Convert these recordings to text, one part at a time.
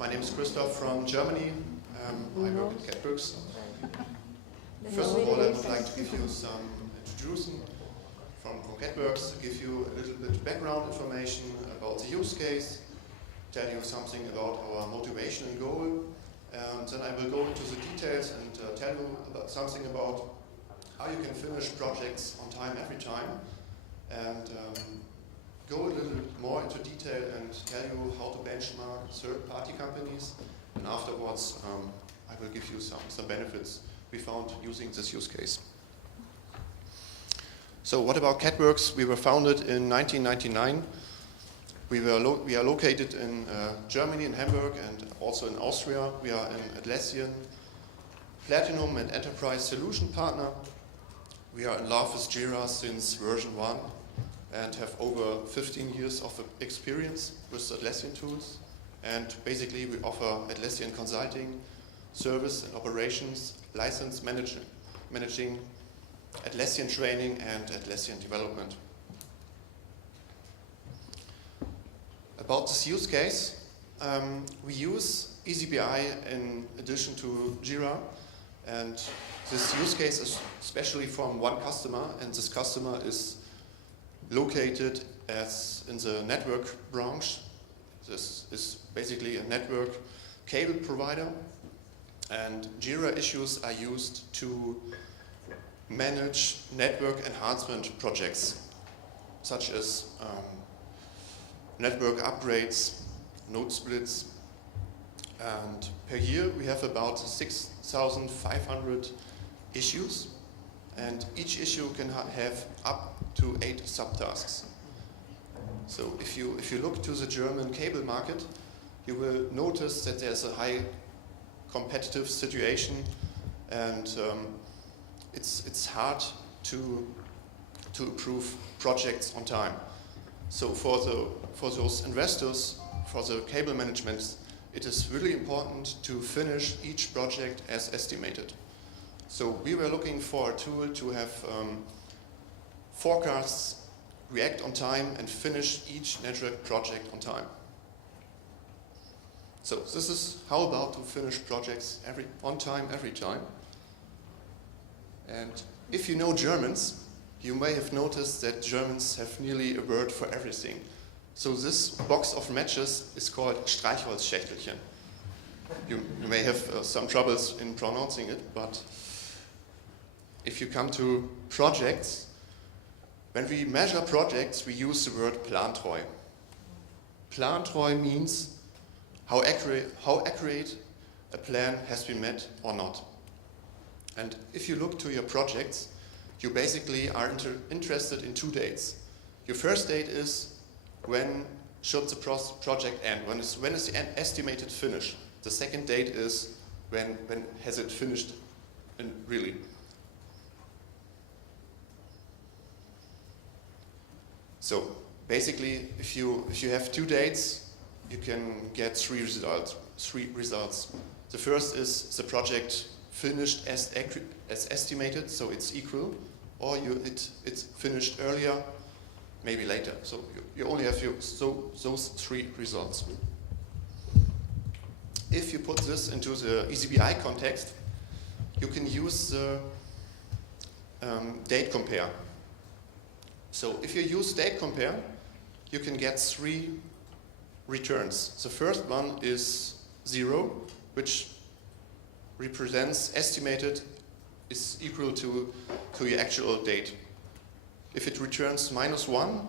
My name is Christoph from Germany. I work at catWorkX. First of all, I would like to give you some introduction from catWorkX, give you a little bit background information about the use case, tell you something about our motivation and goal, and then I will go into the details and tell you something about how you can finish projects on time every time, and go a little bit more into detail and tell you how to benchmark third-party companies, and afterwards I will give you some benefits we found using this use case. So what about catWorkX? We were founded in 1999. We are located in Germany, in Hamburg, and also in Austria. We are an Atlassian Platinum and Enterprise Solution Partner. We are in love with Jira since version 1 and have over 15 years of experience with Atlassian tools. And basically we offer Atlassian consulting, service and operations, license managing, Atlassian training and Atlassian development. About this use case, we use eazyBI in addition to Jira, and this use case is especially from one customer, and this customer is located in the network branch. This is basically a network cable provider, and Jira issues are used to manage network enhancement projects, such as network upgrades, node splits, and per year we have about 6,500 issues, and each issue can have up to 8 subtasks. So if you look to the German cable market, you will notice that there's a high competitive situation, and it's hard to approve projects on time. So for those investors, for the cable management, it is really important to finish each project as estimated. So we were looking for a tool to have forecasts, react on time, and finish each network project on time. So this is how about to finish projects on time, every time. And if you know Germans, you may have noticed that Germans have nearly a word for everything. So this box of matches is called Streichholzschächtelchen. You may have some troubles in pronouncing it, but if you come to projects, when we measure projects, we use the word plantreu. Plantreu means how accurate a plan has been met or not. And if you look to your projects, you basically are interested in 2 dates. Your first date is when should the project end? When is the estimated finish? The second date is when has it finished really? So basically, if you have 2 dates, you can get 3 results. The first is the project finished as estimated, so it's equal, or it's finished earlier, maybe later. So you only have those 3 results. If you put this into the eazyBI context, you can use the date compare. So if you use date compare, you can get 3 returns. The first one is 0, which represents estimated is equal to your actual date. If it returns -1,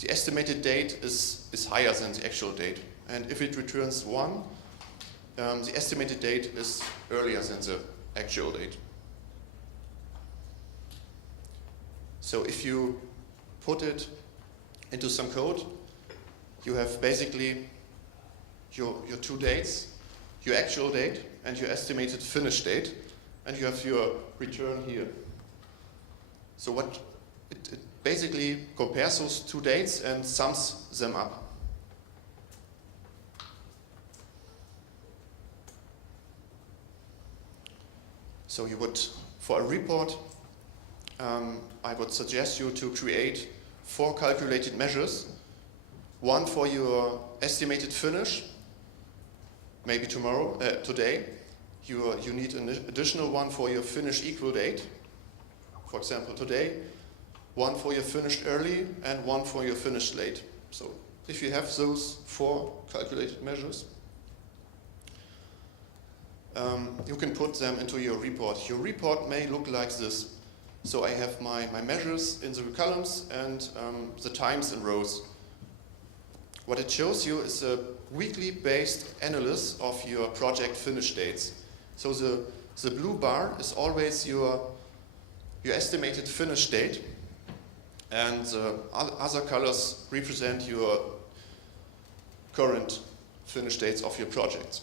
the estimated date is higher than the actual date. And if it returns 1, the estimated date is earlier than the actual date. So if you put it into some code, you have basically your 2 dates, your actual date and your estimated finish date, and you have your return here. So what it basically compares those 2 dates and sums them up. So you would, for a report, I would suggest you to create 4 calculated measures. One for your estimated finish, maybe today, you need an additional one for your finish equal date. For example, today, one for your finished early and one for your finished late. So if you have those 4 calculated measures, you can put them into your report. Your report may look like this. So I have my measures in the columns and the times in rows. What it shows you is a weekly based analysis of your project finish dates. So the blue bar is always your estimated finish date, and the other colors represent your current finish dates of your projects.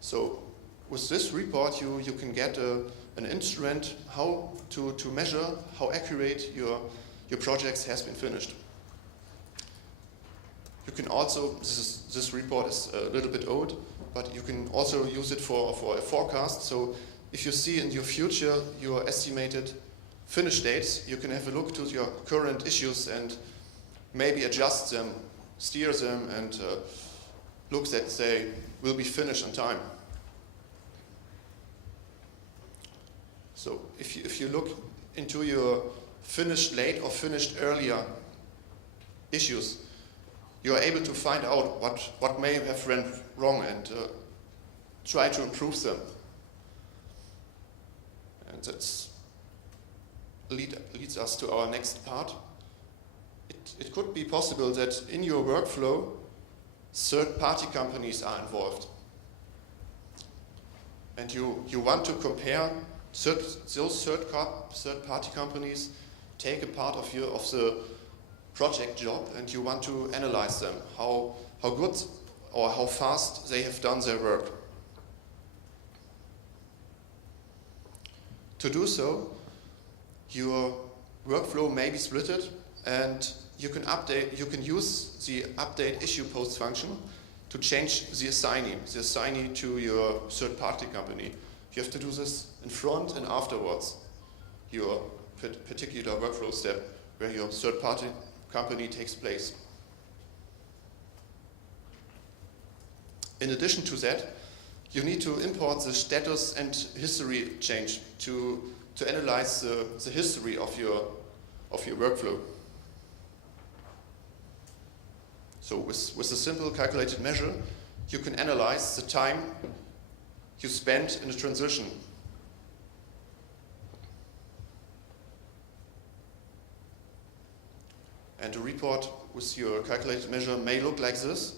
So with this report, you can get an instrument how to measure how accurate your projects has been finished. You can also, this report is a little bit old, but you can also use it for a forecast. So if you see in your future your estimated finish dates, you can have a look to your current issues and maybe adjust them, steer them, and look that they will be finished on time. So if you look into your finished late or finished earlier issues, you are able to find out what may have went wrong and try to improve them. And that leads us to our next part. It could be possible that in your workflow, third-party companies are involved. And you want to compare those third-party companies take a part of the project job, and you want to analyze them, how good or how fast they have done their work. To do so, your workflow may be splitted, and you can use the update issue post function to change the assignee to your third-party company. You have to do this in front and afterwards, your particular workflow step where your third-party company takes place. In addition to that, you need to import the status and history change to analyze the history of your workflow. So with a simple calculated measure, you can analyze the time you spent in a transition. And a report with your calculated measure may look like this.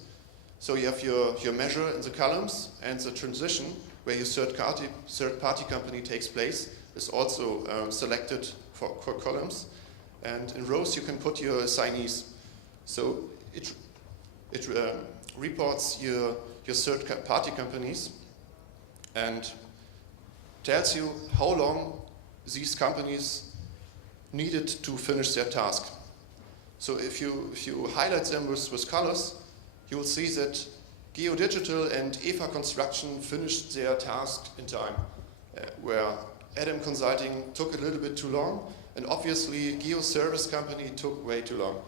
So you have your measure in the columns, and the transition where your third-party company takes place is also selected for columns. And in rows you can put your assignees. So it reports your third-party companies and tells you how long these companies needed to finish their task. So if you highlight them with colors, you will see that Geodigital and EVA Construction finished their task in time, where Adam Consulting took a little bit too long, and obviously GeoService Company took way too long.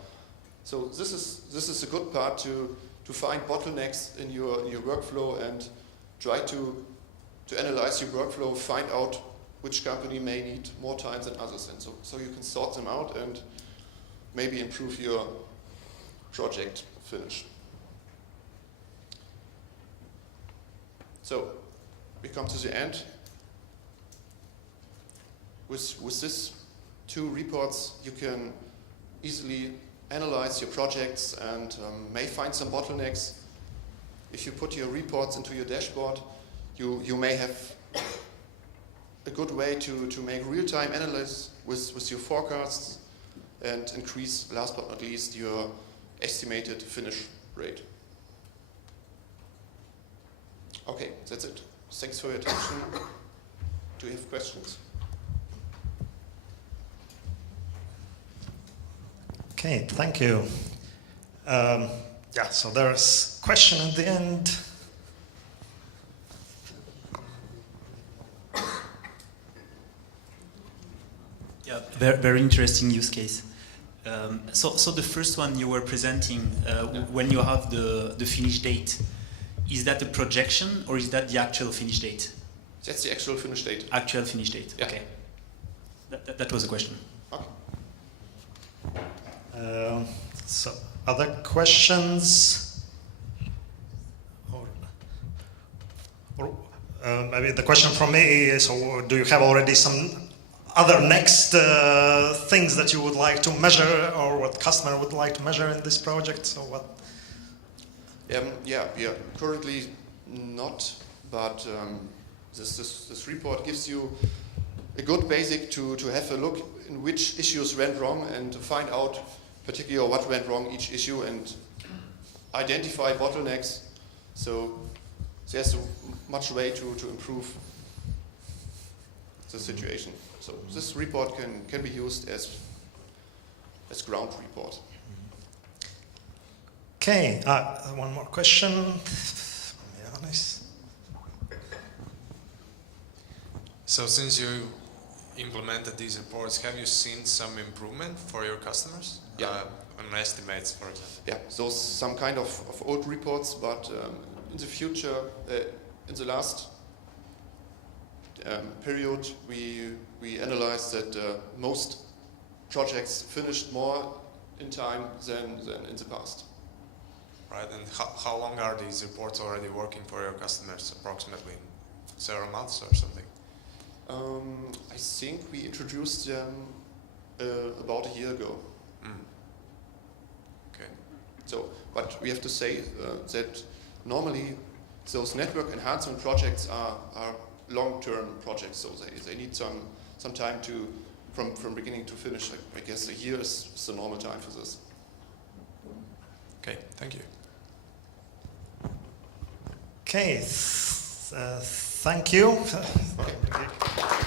So this is a good part to find bottlenecks in your workflow and try to analyze your workflow, find out which company may need more time than others, and so you can sort them out and maybe improve your project finish. So we come to the end. With these 2 reports, you can easily analyze your projects and may find some bottlenecks. If you put your reports into your dashboard, you may have a good way to make real-time analysis with your forecasts and increase, last but not least, your estimated finish rate. Okay, that's it. Thanks for your attention. Do you have questions? Okay, thank you. So there's a question at the end. Yeah, very interesting use case. So the first one you were presenting, when you have the finish date, is that a projection or is that the actual finish date? That's the actual finish date. Actual finish date. Yeah. Okay. That was the question. Okay. So, other questions? Or maybe the question from me is, do you have already some other next things that you would like to measure, or what customer would like to measure in this project? So what? Yeah, currently not, but this report gives you a good basic to have a look in which issues went wrong and to find out particularly what went wrong each issue and identify bottlenecks. So there's much way to improve the situation. So this report can be used as ground report. Okay, one more question. Be honest. So since you implemented these reports, have you seen some improvement for your customers? Yeah. On estimates, for example. Yeah, so some kind of old reports, but in the future, in the last period, we analyzed that most projects finished more in time than in the past. Right, and how long are these reports already working for your customers, approximately? Several months or something? I think we introduced them about a year ago. Okay. So, but we have to say that normally those network enhancement projects are long-term projects, so they need some time to from beginning to finish. I guess a year is the normal time for this. Okay, thank you. Okay, thank you. Okay.